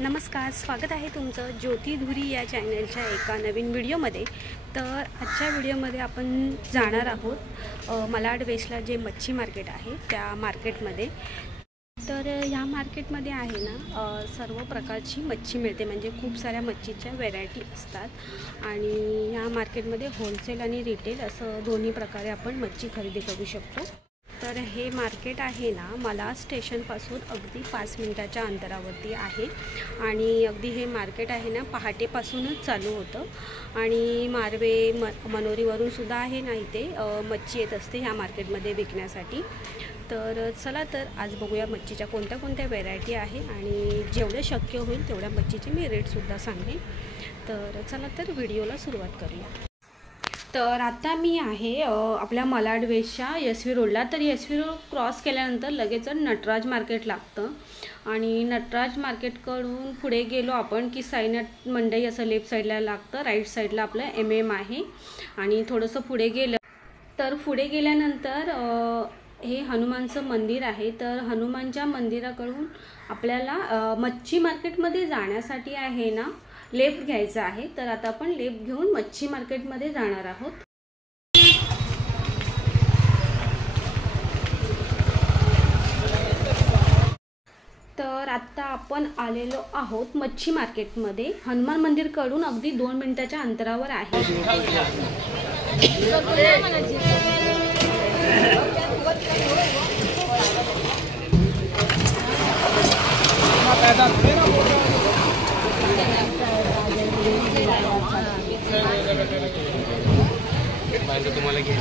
नमस्कार, स्वागत आहे तुमचं ज्योती धुरी या चॅनलच्या एका नवीन व्हिडिओमध्ये। तर आजच्या व्हिडिओमध्ये आपण जाणार आहोत मलाड वेस्टला जे मच्छी मार्केट आहे त्या मार्केटमध्ये। तर या मार्केटमध्ये आहे ना सर्व प्रकारची मच्छी मिळते, म्हणजे खूप साऱ्या मच्छीच्या व्हरायटी असतात आणि या मार्केटमध्ये होलसेल आणि रिटेल असं दोन्ही प्रकारे आपण मच्छी खरेदी करू शकतो। तर हे मार्केट आहे ना मलाड स्टेशनपासून अगदी 5 मिनिटाच्या अंतरावरती आहे आणि अगदी हे मार्केट आहे ना पहाटेपासूनच चालू होतं आणि मारवे मनोरीवरून सुद्धा आहे ना इथे मच्छी येत असते ह्या मार्केटमध्ये विकण्यासाठी। तर चला तर आज बघूया मच्छीच्या कोणत्या कोणत्या व्हरायटी आहे आणि जेवढे शक्य होईल तेवढ्या मच्छीचे मी रेटसुद्धा सांगेन। तर चला तर व्हिडिओला सुरुवात करूया। तर आता मी आहे आपल्या मलाड वेस्टच्या SV रोडला। तर SV रोड क्रॉस केल्यानंतर लगेच नटराज मार्केट लागतं आणि नटराज मार्केटकडून पुढे गेलो आपण की साईनाथ मंडई असं लेफ्ट साईडला लागतं, राईट साईडला आपलं MM आहे आणि थोडंसं पुढे गेलं तर पुढे गेल्यानंतर हे हनुमानचं मंदिर आहे। तर हनुमानच्या मंदिराकडून आपल्याला मच्छी मार्केटमध्ये जाण्यासाठी आहे ना लेफ्ट घ्यायचा आहे। तर आता आपण लेफ्ट घेऊन मच्छी मार्केटमध्ये जाणार आहोत। तर आता आपण आलेलो आहोत मच्छी मार्केटमध्ये। हनुमान मंदिरकडून अगदी 2 मिनिटाच्या अंतरावर आहे। तुम्हाला घे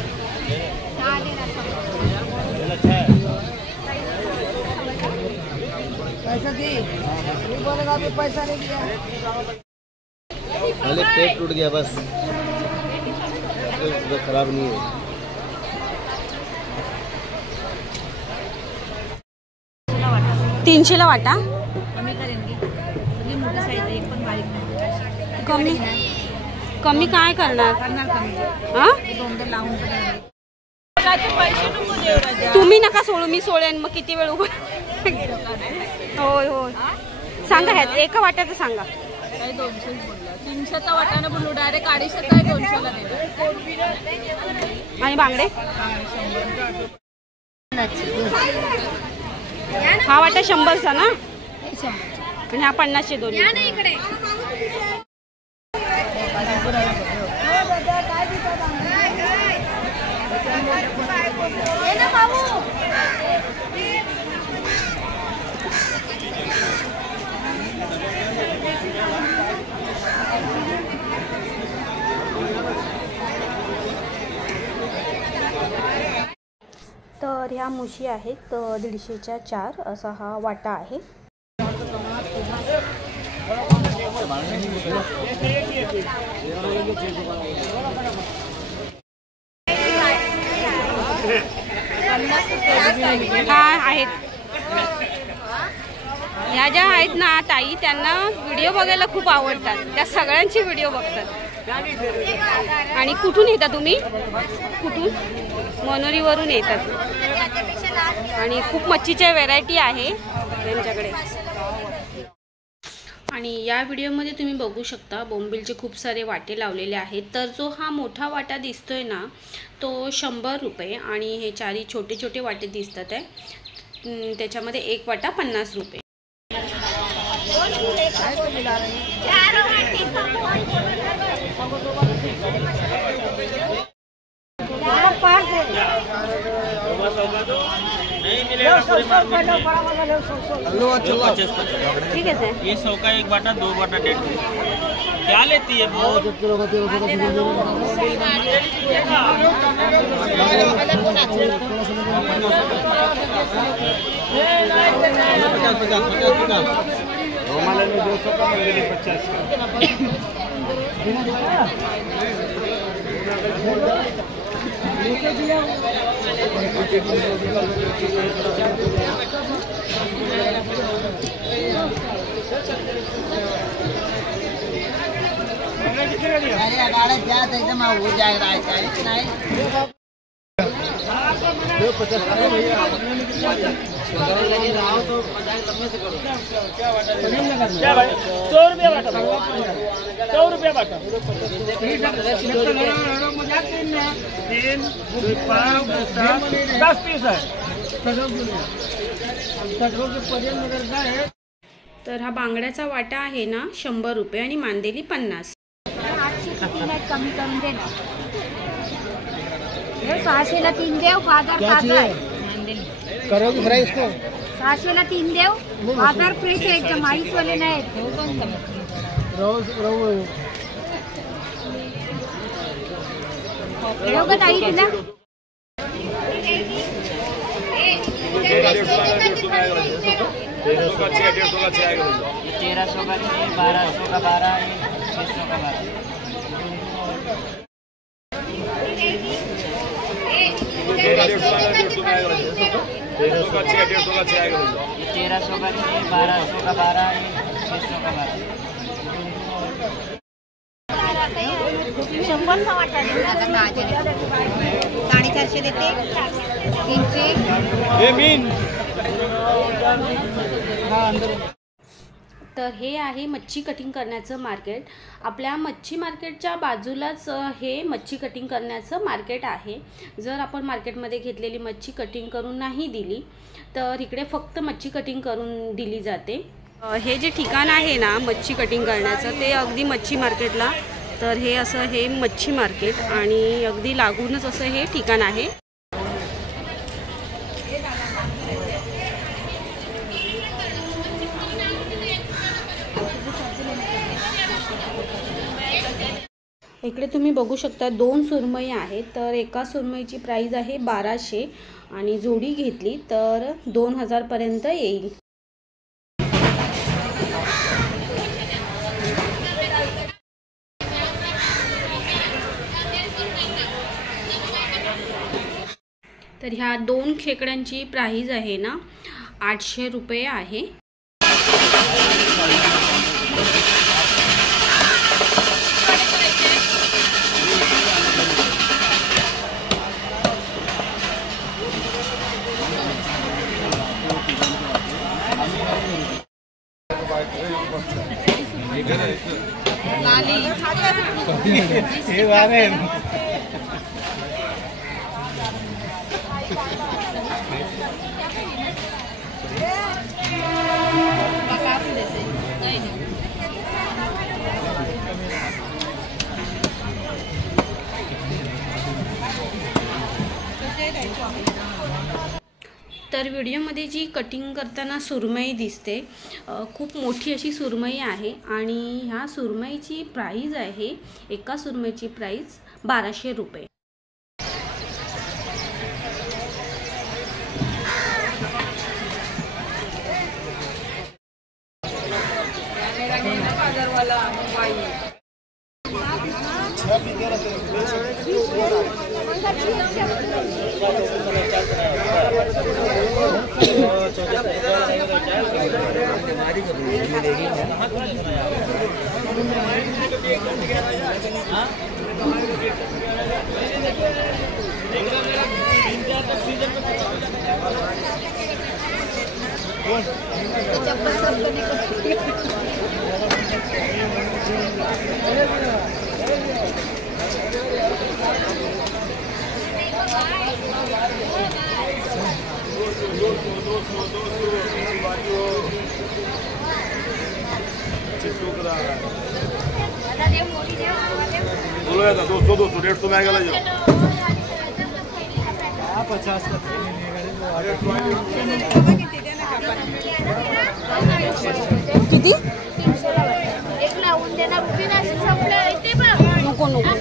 पैसा दे, बोलेगा तो पैसा नहीं दिया, पहले पेट टूट गया बस, तो खराब नहीं है। 300 वाटा कमी करेंगे, सगळी मोठी साईज आहे, एक पण बारीक नाही। कमी कमी काय करणार कमी हां दोन लावून तुम्ही नका सोडू, मी सोडेन मग किती वेळ उभं। होय होय सांगा, ह्यात एका वाट्याचं सांगा। काय 200 बोलला, 300चा वाटाणा बोललो, डायरेक्ट 250 काय 200ला देतो। आणि बांगडे हा वाटा 100चा ना आणि हा 50चे दोन्ही। तर ह्या मुशी आहेत 150च्या 4 असा हा वाटा आहे। हा आहेत ह्या ज्या आहेत ना ताई, त्यांना व्हिडिओ बघायला खूप आवडतात, त्या सगळ्यांची व्हिडिओ बघतात। आणि कुठून येता तुम्ही? कुठून? मनोरीवरून येतात आणि खूप मच्छीच्या व्हरायटी आहे त्यांच्याकडे। आणि या व्हिडिओमध्ये तुम्ही बघू शकता बोंबिलचे खूप सारे वाटे लावलेले आहेत। तर जो हा मोठा वाटा दिसतोय ना तो 100 रुपये आणि हे 4 छोटे छोटे वाटे दिसतात आहे त्याच्यामध्ये एक वाटा 50 रुपये। ठीक है सर, ये 100 का एक बाटा, 2 बाटा 150। क्या लेती है वो? एकदम हो जाएगा नहीं। क्या भाई 100 रुपया बाटा 100 रुपया बाटा 10 पीस है। तर हा बांगड्याचा वाटा आहे ना 100 रुपये आणि मांदेली 50. कमी करून दे ना. 600ला 3 देव, बाजार ताजा आहे. करोगे फ्राई इसको? 600ला 3 देव, बाजार फ्रेश आहे एकदम, आईसवाले नाही आहेत. देव का ताई तुला? 1300 का 1200 का 12 600 का 12 1300 का 1200 का 12 600 का 12 100चा वाटा दे. 450 देते. 300. तर हे आहे मच्छी कटिंग करण्याचं मार्केट. आपल्या मच्छी मार्केटच्या बाजूलाच हे मच्छी कटिंग करण्याचं मार्केट आहे. जर आपण मार्केटमध्ये घेतलेली मच्छी कटिंग करून नाही दिली तर इकडे फक्त मच्छी कटिंग करून दिली जाते. हे जे ठिकाण आहे ना मच्छी कटिंग करण्याचं ते अगदी मच्छी मार्केटला, तर हे असं हे मच्छी मार्केट आणि अगदी लागूनच असं हे ठिकाण आहे. इकडे तुम्ही बघू शकता 2 सुरमई आहेत. तर एका सुरमईची प्राइस आहे 1200 आणि जोडी घेतली तर 2000 पर्यंत येईल. तर ह्या 2 खेकड्यांची प्राइस आहे ना 800 रुपये आहे. तर व्हिडिओमध्ये जी कटिंग करताना सुरमई दिसते खूप मोठी अशी सुरमई आहे आणि ह्या सुरमईची प्राइस आहे, एका सुरमईची प्राइस 1200 रुपये. बोलो यार 200 150 में आएगा जो 50 का किती? 1 लावून देणार. रुपये नाही संपलं ते बघ. नको नको.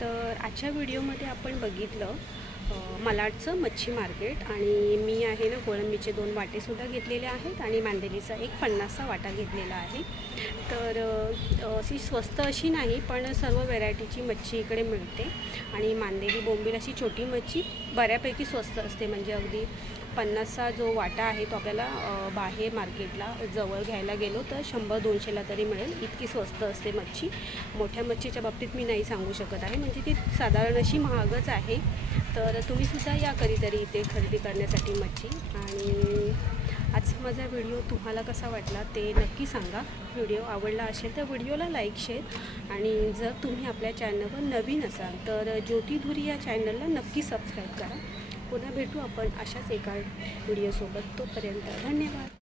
तर आजच्या व्हिडिओमध्ये आपण बघितलं मालाडचं मच्छी मार्केट आणि मी आहे ना कोळंबीचे 2 वाटेसुद्धा घेतलेले आहेत आणि मांदेलीचा एक 50चा वाटा घेतलेला आहे. तर अशी स्वस्त अशी नाही पण सर्व व्हेरायटीची मच्छी इकडे मिळते आणि मांदेली बोंबील अशी छोटी मच्छी बऱ्यापैकी स्वस्त असते. म्हणजे अगदी 50चा जो वाटा आहे तो आपल्याला बाहेर मार्केटला जवळ घ्यायला गेलो तर 100-200ला तरी मिळेल, इतकी स्वस्त असते मच्छी. मोठ्या मच्छीच्या बाबतीत मी नाही सांगू शकत आहे, म्हणजे ती साधारण अशी महागच आहे. तर तुम्हीसुद्धा या कधीतरी इथे खरेदी करण्यासाठी मच्छी. आणि आजचा माझा व्हिडिओ तुम्हाला कसा वाटला ते नक्की सांगा. व्हिडिओ आवडला असेल तर व्हिडिओला लाईक, शेअर आणि जर तुम्ही आपल्या चॅनलवर नवीन असाल तर ज्योती धुरी या चॅनलला नक्की सबस्क्राईब करा. पुन्हा भेटू आपण अशाच एका व्हिडिओसोबत. तोपर्यंत धन्यवाद.